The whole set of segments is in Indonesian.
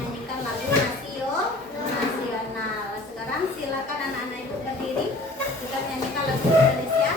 menyanyikan lagu nasional. Sekarang silakan anak-anak ibu berdiri. Kita menyanyikan lagu Indonesia.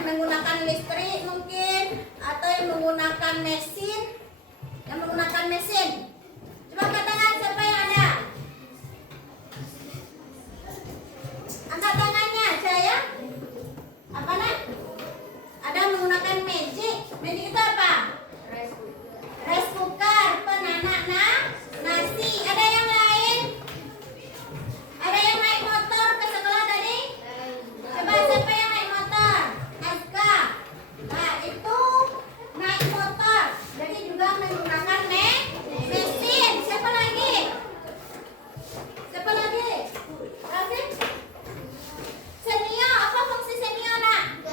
Menggunakan listrik mungkin, atau yang menggunakan mesin, coba angkat tangan siapa yang ada, angkat tangannya saya. Apa nak? Ada menggunakan magic itu apa? Rice cooker, penanak nasi. Ada yang lain? Ada yang naik motor ke sekolah tadi? Coba siapa yang naik motor? Nah, itu naik motor. Jadi juga menggunakan mesin. Siapa lagi? Rafi? Senio, apa fungsi senio, nak?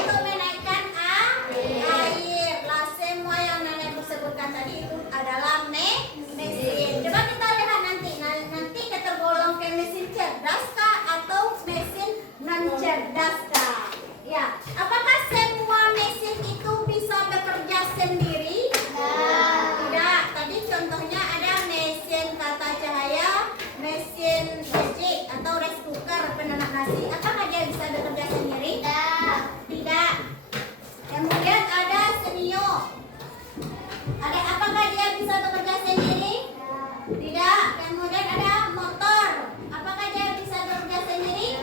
Untuk menaikkan air. Lah, semua yang nenek sebutkan tadi itu adalah mesin. Coba kita lihat nanti. Nanti kita tergolong ke mesin cerdas kah atau mesin non cerdas kah? Ya, apakah semua mesin itu bisa bekerja sendiri? Tidak. Tadi contohnya ada mesin tata cahaya, mesin magic atau rice cooker, penanak nasi. Apakah dia bisa bekerja sendiri? Tidak. Kemudian ada senio. Apakah dia bisa bekerja sendiri? Tidak. Kemudian ada motor. Apakah dia bisa bekerja sendiri?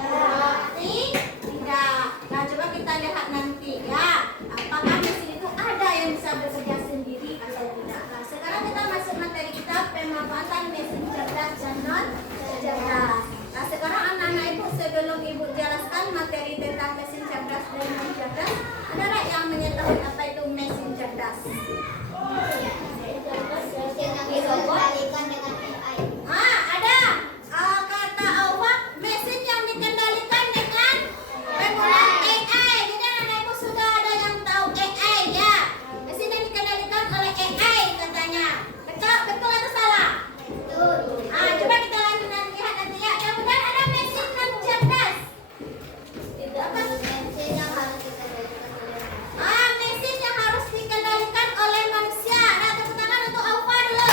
Tidak. Nah, coba kita lihat nanti ya, apakah mesin itu ada yang bisa bekerja sendiri atau tidak. Nah, sekarang kita masuk materi kita, pemanfaatan mesin cerdas dan non cerdas. Nah, sekarang anak-anak ibu, sebelum ibu jelaskan materi tentang mesin cerdas dan non cerdas, ada nggak yang mengetahui apa itu mesin cerdas? Ada. Kata awak, mesin yang dikendalikan dengan penggunaan AI. Jadi anak ibu sudah ada yang tahu AI ya. Mesin yang dikendalikan oleh AI katanya. Betul atau salah? Betul. Coba kita lanjut nanti lihat nanti ya. Kemudian ada mesin non cerdas. Itu apa? Mesin yang harus dikendalikan. Mesin yang harus dikendalikan oleh manusia. Nah, tepuk tangan untuk Alfa dulu.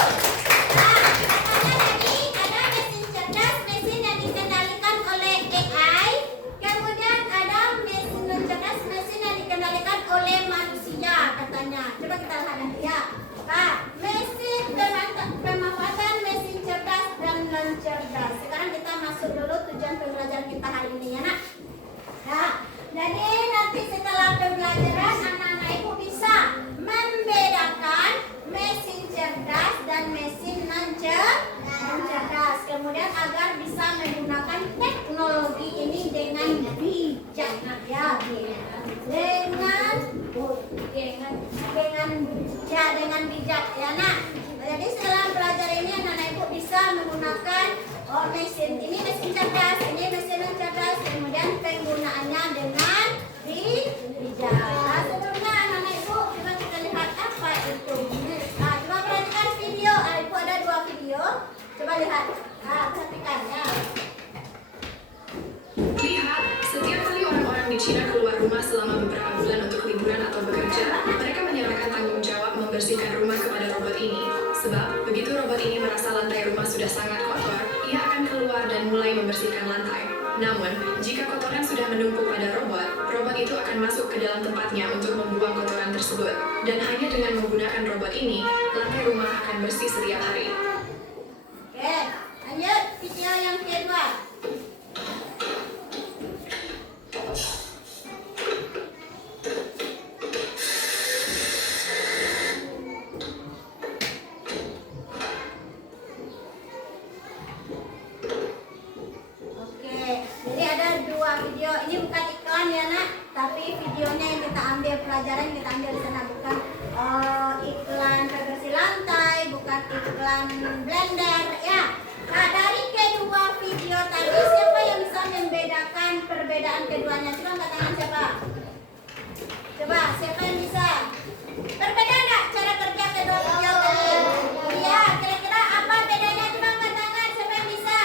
Katanya tadi ada mesin cerdas, mesin yang dikendalikan oleh AI. Kemudian ada mesin non cerdas, mesin yang dikendalikan oleh manusia katanya. Coba kita lihat nanti ya. Nah, mesin pemanfaatan mesin cerdas dan non cerdas. Sekarang kita masuk dulu tujuan pembelajaran kita hari ini ya nak. Nah, jadi nanti setelah pembelajaran anak-anak ibu bisa membedakan mesin cerdas dan mesin non cerdas. Kemudian agar bisa menggunakan teknologi ini dengan bijak ya, dengan bijak ya nak. Jadi setelah belajar ini anak-anak ibu bisa menggunakan mesin ini mesin cerdas, ini mesin non cerdas, kemudian penggunaannya dengan bijak. Nah, sebelumnya anak-anak ibu coba kita lihat apa itu. Nah, coba perhatikan video. Ibu ada 2 video. Coba lihat. Perhatikan ya. Lihat, setiap kali orang-orang di Cina keluar rumah selama beberapa bulan untuk liburan atau bekerja, mereka menyerahkan tanggung jawab membersihkan rumah kepada robot ini. Sebab, begitu robot ini merasa lantai rumah sudah sangat kotor, ia akan keluar dan mulai membersihkan lantai. Namun, jika kotoran sudah menumpuk pada robot, robot itu akan masuk ke dalam tempatnya untuk membuang kotoran tersebut. Dan hanya dengan menggunakan robot ini, lantai rumah akan bersih setiap hari. Oke, lanjut video yang kedua. Jadi ada dua video, ini bukan iklan ya nak, tapi videonya yang kita ambil pelajaran yang kita ambil di sana bukan iklan pembersih lantai, bukan iklan blender ya. Nah dari kedua video tadi siapa yang bisa membedakan perbedaan keduanya? Coba angkat tangan siapa? Coba siapa yang bisa? Berbeda nggak cara kerja kedua video tadi? Iya, kira-kira apa bedanya? Coba angkat tangan siapa yang bisa?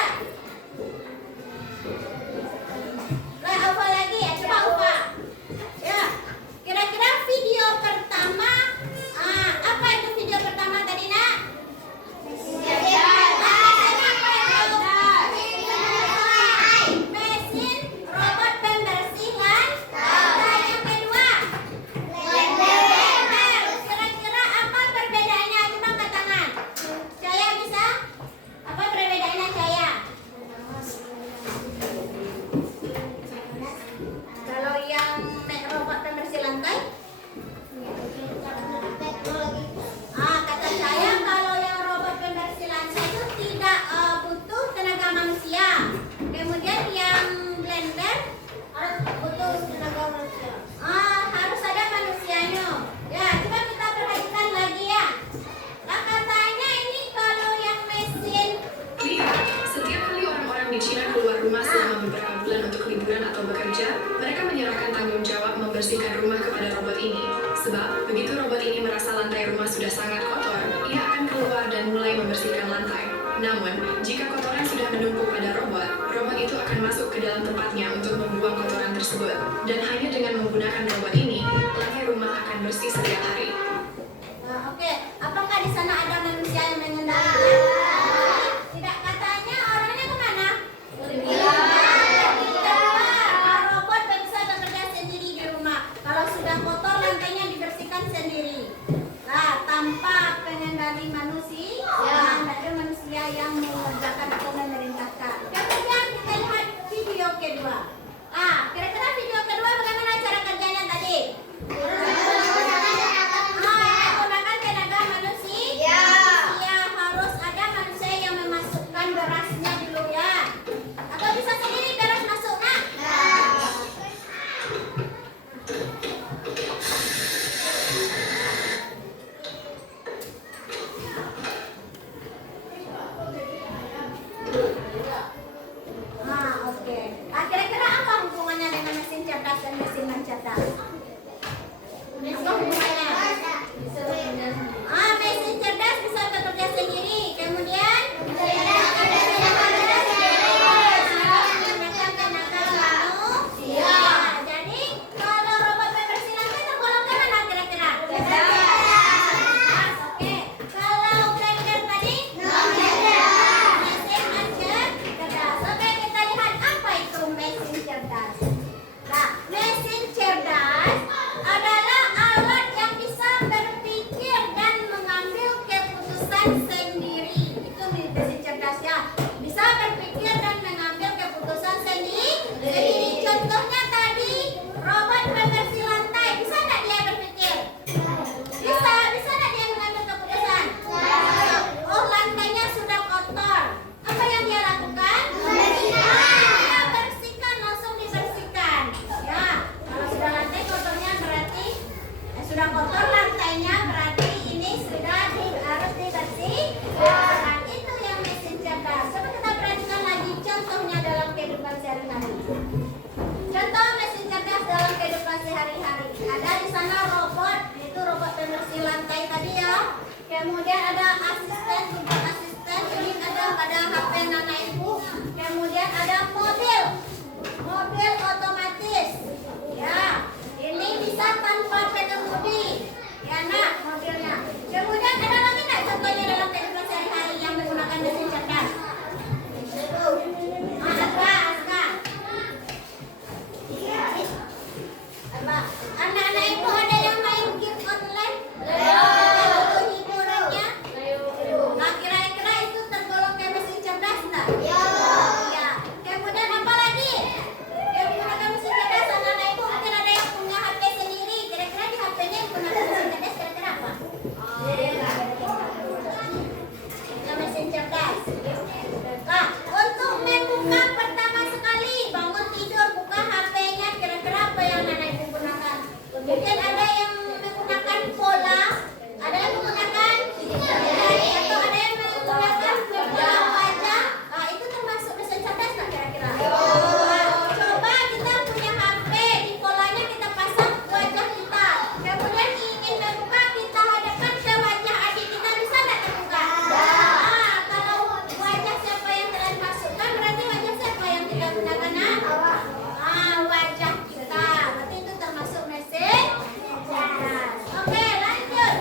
Apa lagi ya? Coba Upa. Ya. Kira-kira video pertama apa itu video pertama tadi nak? Mesin robot pembersih lantai. Yang kedua blender. Kira-kira apa perbedaannya? Coba angkat tangan. Caya bisa? Apa perbedaannya Caya? Kalau yang robot pembersih lantai, kata saya kalau yang robot pembersih lantai itu tidak butuh tenaga manusia. Kemudian yang blender butuh tenaga manusia. Harus ada manusianya. Ya, coba kita perhatikan lagi ya. Nah, katanya ini kalau yang mesin. Lihat, setiap kali orang-orang di Cina keluar rumah selama beberapa bulan untuk liburan atau bekerja, mereka menyerahkan tanggung jawab membersihkan rumah kepada robot ini. Sebab, begitu robot ini merasa lantai rumah sudah sangat kotor, ia akan keluar dan mulai membersihkan lantai. Namun, jika kotoran sudah menumpuk pada robot, robot itu akan masuk ke dalam tempatnya untuk membuang kotoran tersebut. Dan hanya dengan menggunakan robot ini, lantai rumah akan bersih setiap hari. Oke, apakah di sana ada manusia yang mengendalikan? Tidak, katanya orangnya kemana? Robot bisa bekerja sendiri di rumah. Kalau sudah kotor lantainya dibersihkan sendiri. Nah, tanpa pengendali manusia, ada manusia yang mengerjakan atau memerintahkan. Kemudian kita lihat video kedua. Kira-kira video kedua bagaimana cara kerjanya tadi? Menggunakan tenaga manusia. Ya, harus ada manusia yang memasukkan berasnya dulu ya. Atau bisa sendiri beras masuk nak? Oke. Kira-kira apa hubungannya dengan mesin cerdas dan mesin mencerdas? Apa hubungannya? Mesin cerdas bisa bekerja sendiri. Kemudian menggunakan tenaga manusia. Jadi kalau robot pembersih lantai tergolong ke mana kira-kira? Oke. Kalau blender tadi? Mesin mencerdas. Oke, kita lihat apa itu mesin cerdas. Nah, mesin cerdas adalah alat yang bisa berpikir dan mengambil keputusan sendiri. Itu mesin cerdas ya. Bisa berpikir dan mengambil keputusan sendiri. Contohnya tadi robot pembersih lantai. Bisa nggak dia berpikir? Bisa nggak dia mengambil keputusan? Oh, lantainya sudah kotor. Apa yang dia lakukan? Dia bersihkan, langsung dibersihkan. Ya, kalau sudah lantai kotornya berarti sudah kotor lantainya berarti ini sudah harus dibersihkan. Itu yang mesin cerdas. Coba kita perhatikan lagi contohnya dalam kehidupan sehari-hari. Contoh mesin cerdas dalam kehidupan sehari-hari. Ada di sana robot, itu robot pembersih lantai tadi ya. Kemudian ada asisten, ini ada ada HP Nana Ibu, kemudian ada mobil otomatis. Ya, ini bisa tanpa pengemudi. Ya nak, mobilnya. Kemudian ada lagi nggak contohnya dalam kehidupan sehari-hari yang menggunakan mesin cerdas? Aska. Apa? Anak-anak ibu ada yang main game online? Untuk hiburannya? Nah, kira-kira itu tergolong ke mesin cerdas nggak? Ya. Kemudian apa lagi? Yang menggunakan mesin cerdas, anak-anak ibu mungkin ada yang punya HP sendiri. Kira-kira di HP-nya yang menggunakan mesin cerdas kira-kira apa? Itu mesin cerdas. Nah, untuk membuka pertama sekali bangun tidur buka HP-nya, kira-kira apa yang anak ibu gunakan? Mungkin ada yang menggunakan pola, ada yang menggunakan jari, atau ada yang menggunakan pola wajah. Nah, itu termasuk mesin cerdas nggak kira-kira? Nah, coba kita punya HP, di polanya kita pasang wajah kita. Kemudian ingin membuka, kita hadapkan ke wajah adik kita, bisa nggak terbuka? Nah, kalau wajah siapa yang kalian masukkan, berarti wajah siapa yang kita gunakan? Wajah kita. Berarti itu termasuk mesin cerdas. Oke, lanjut.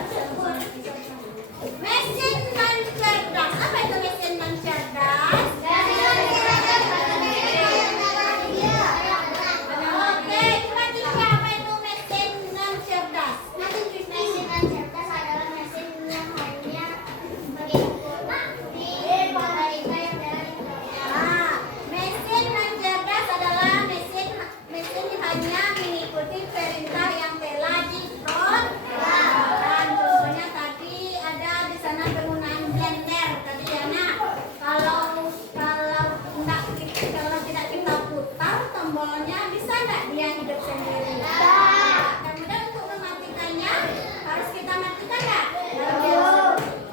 Mesin non cerdas. Apa itu mesin non cerdas? Oke, coba Tisha, apa itu mesin non cerdas? Mesin non cerdas adalah mesin yang hanya mengikuti perintah yang Mesin non cerdas adalah mesin hanya mengikuti perintah yang telah diprogram. Contohnya tadi ada di sana penggunaan blender tadi ya nak. Kalau tidak kita putar tombolnya, bisa nggak dia hidup sendiri? Kemudian untuk mematikannya harus kita matikan nggak?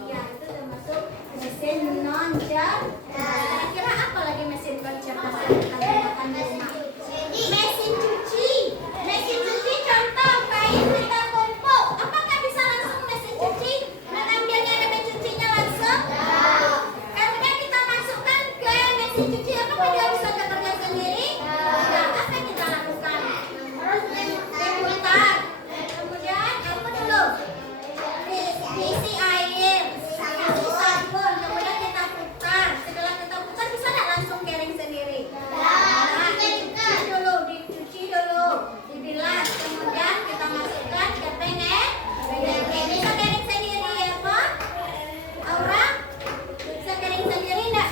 Ya, itu termasuk mesin non cerdas. Kira-kira apa lagi mesin non cerdas yang kita gunakan di rumah? Mesin cuci. Mesin cuci contoh kain kita tumpuk. Apakah bisa langsung mesin cuci? Mengambilnya dan mencucinya langsung? Kemudian kita masukkan ke mesin cuci. Apakah dia bisa bekerja sendiri? Tidak. Apa yang kita lakukan? Diputar. Kemudian apa dulu? Diisi air, diisi sabun. Kemudian kita putar. Setelah kita putar, bisa nggak langsung kering sendiri? Dicuci dulu, dibilas, kemudian kita masukkan ke pengek. Bisa kering sendiri ya Pak? Aura? Bisa kering sendiri enggak?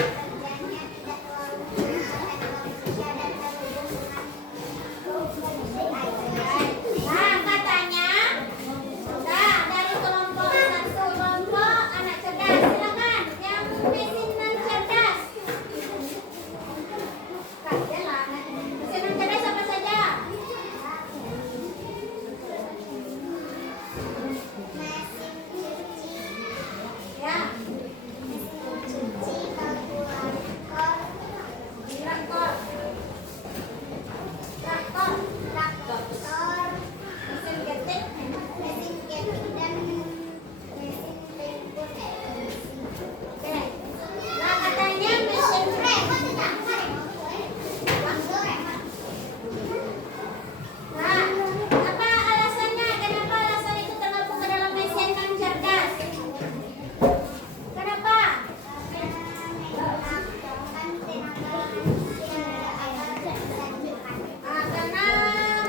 kerjanya tidak terlalu menyusahkan manusia dan terhubung dengan Nah, katanya, nah dari kelompok satu kelompok anak cerdas, silakan yang mesin non cerdas. Kalian lah, mesin non cerdas apa saja? mesin cuci, Ya, kalkulator, traktor, traktor, traktor, mesin ketik, mesin ketik dan mesin timbun. oke. Nah katanya mesin Nah, apa alasannya? Kenapa alasan itu tergabung ke dalam mesin non cerdas? Kenapa? Karena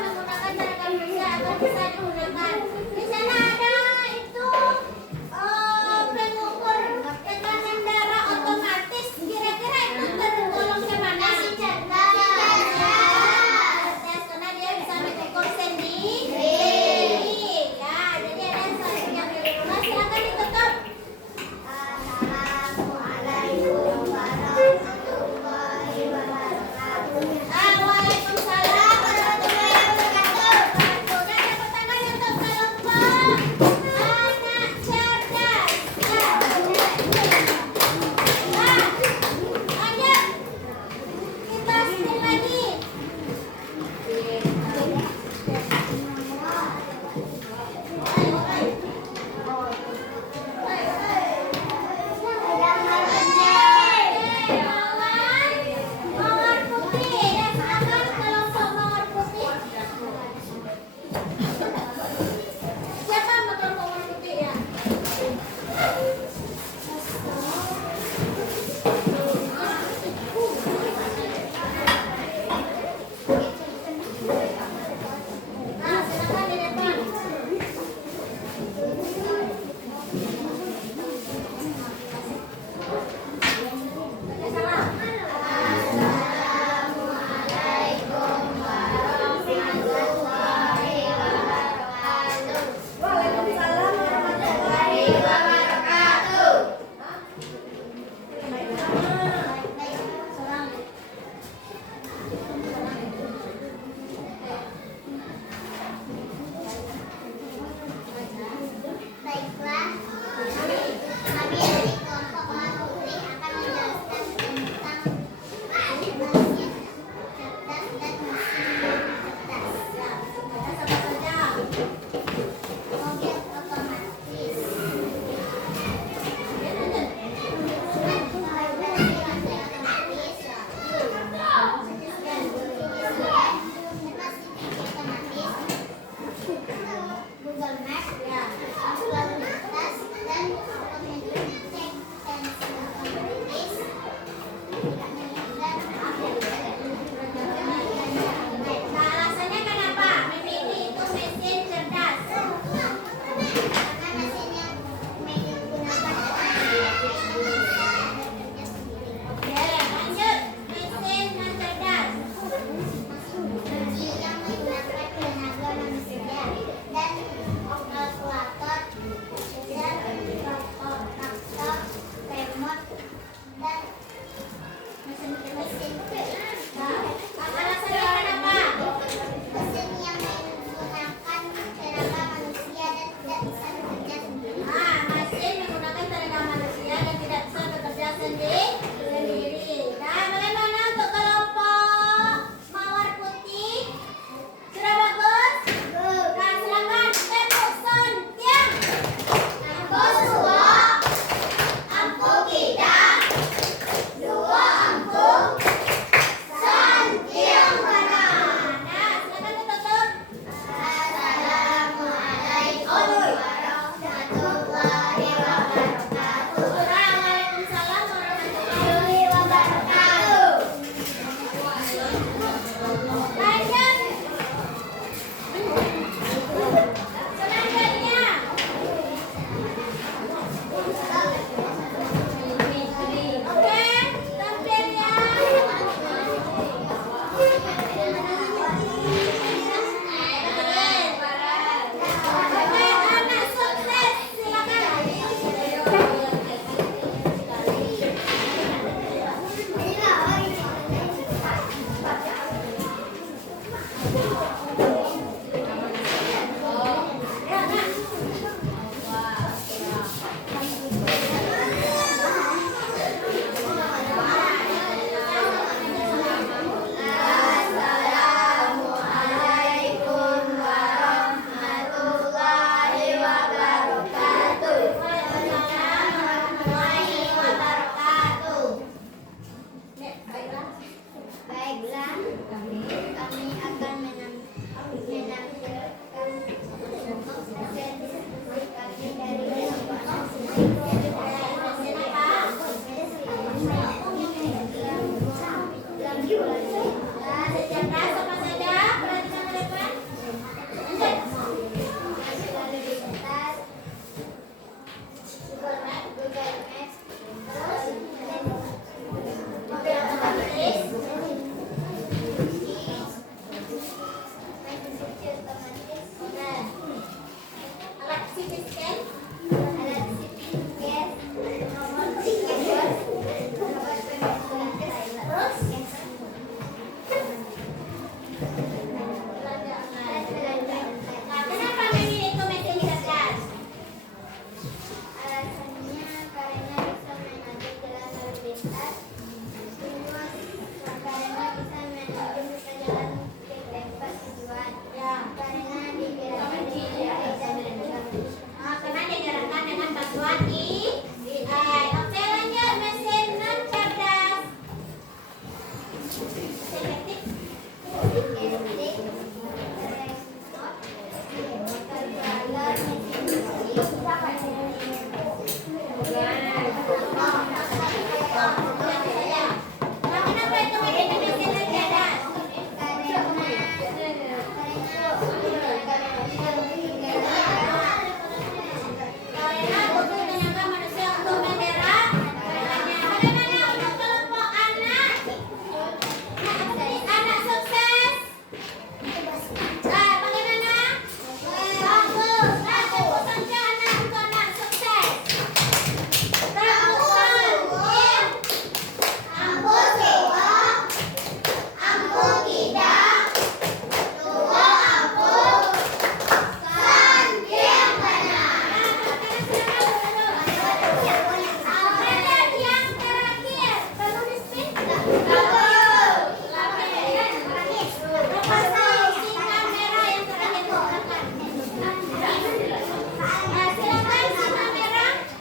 menggunakan tenaga manusia agar bisa digunakan. Di sana ada itu pengukur tekanan darah otomatis. Kira-kira itu tergolong ke mana? Cerdas, karena dia bisa mengukur sendiri. Ya, jadi ada satu yang di rumah. Silakan ditutup. Assalamualaikum warahmatullahi wabarakatuh. Waalaikumsalam warahmatullahi wabarakatuh. Sudah dapat tangan untuk kelompok anak cerdas. Nah, lanjut. Kita skip lagi. Mawar putih. Dan silakan kelompok mawar putih. Siapa kelompok mawar putih ya? Nah, silakan di depan. Salam. Waalaikumsalam warahmatullahi wabarakatuh. Baiklah, kami dari kelompok Mawar Putih akan menjelaskan tentang mesin cerdas dan mesin cerdas. Apa saja? Mobil otomatis, Google Maps, lalu lintas, dan automatic check tensi otomatis, dan Nah, alasannya kenapa memilih itu mesin cerdas? karena mesin yang digunakan Oke, lanjut. Mesin non cerdas. cuci yang menggunakan tenaga manusia dan kalkulator dan traktor, remote, dan mesin Nah, alasannya kenapa? mesin yang menggunakan tenaga manusia dan tidak bisa bekerja sendiri. Nah, mesin menggunakan tenaga manusia dan tidak bisa bekerja sendiri. Nah, bagaimana untuk kelompok mawar putih? Sudah bagus? Nah, silakan tepuk son tiang. Ampo suwo, ampo kita, dua ampo, santiang mana. Nah, silakan ditutup. Assalamualaikum warahmatullahi wabarakatuh. Waalaikumsalam warahmatullahi Cerdas apa saja? Perhatikan ke depan. Lanjut. Alat CT scan. Nah, kenapa memilih itu mesin cerdas? Alasannya karena bisa mengatur jalan lalu lintas, karena bisa manajemen perjalanan tempat tujuan, Ya. karena digerakkan dengan Karena digerakkan dengan bantuan AI. Oke, lanjut mesin non cerdas. Mesin elektrik. Nah, kenapa itu memilih mesin non cerdas? Karena butuh tenaga manusia untuk menggerak. Bagaimana untuk kelompok anak? Anak sukses. Bagaimana? Bagus. Tepuk saja anak untuk anak sukses. Rangkuman. Aku sewa, aku tidak, tua aku, kan yang benar. Alat yang terakhir. Penulis pin. Sinyal merah yang terakhir silakan. Silakan sinyal merah. Silakan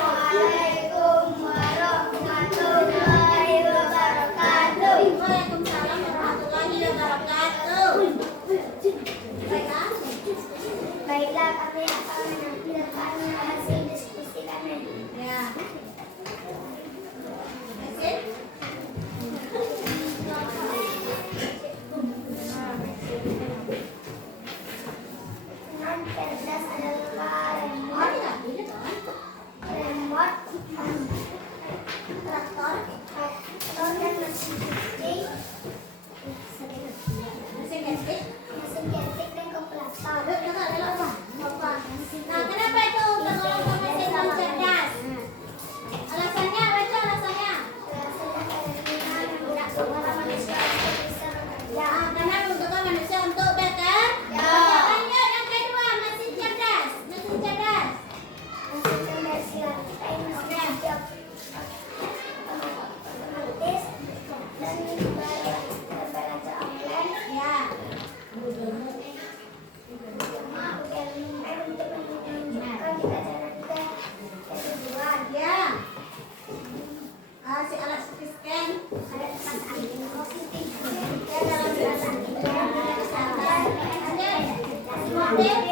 Assalamualaikum warahmatullahi wabarakatuh. Waalaikumsalam warahmatullahi wabarakatuh. Baiklah, kami akan menampilkan hasil diskusi kami. Ya. Mesin. Non cerdas adalah Oh, tidak boleh kan? remote, traktor, dan mesin cuci, Mesin elektrik. mesin ketik dan kompresor. Nah, kenapa itu untuk kelompok mesin non cerdas? Alasannya apa itu alasannya? Karena membutuhkan manusia untuk bekerja. Lanjut yang kedua, mesin cerdas. Mesin cerdas. Ya. Ya. Si alat CT scan. Ya, dalam kesehatan. Lanjut.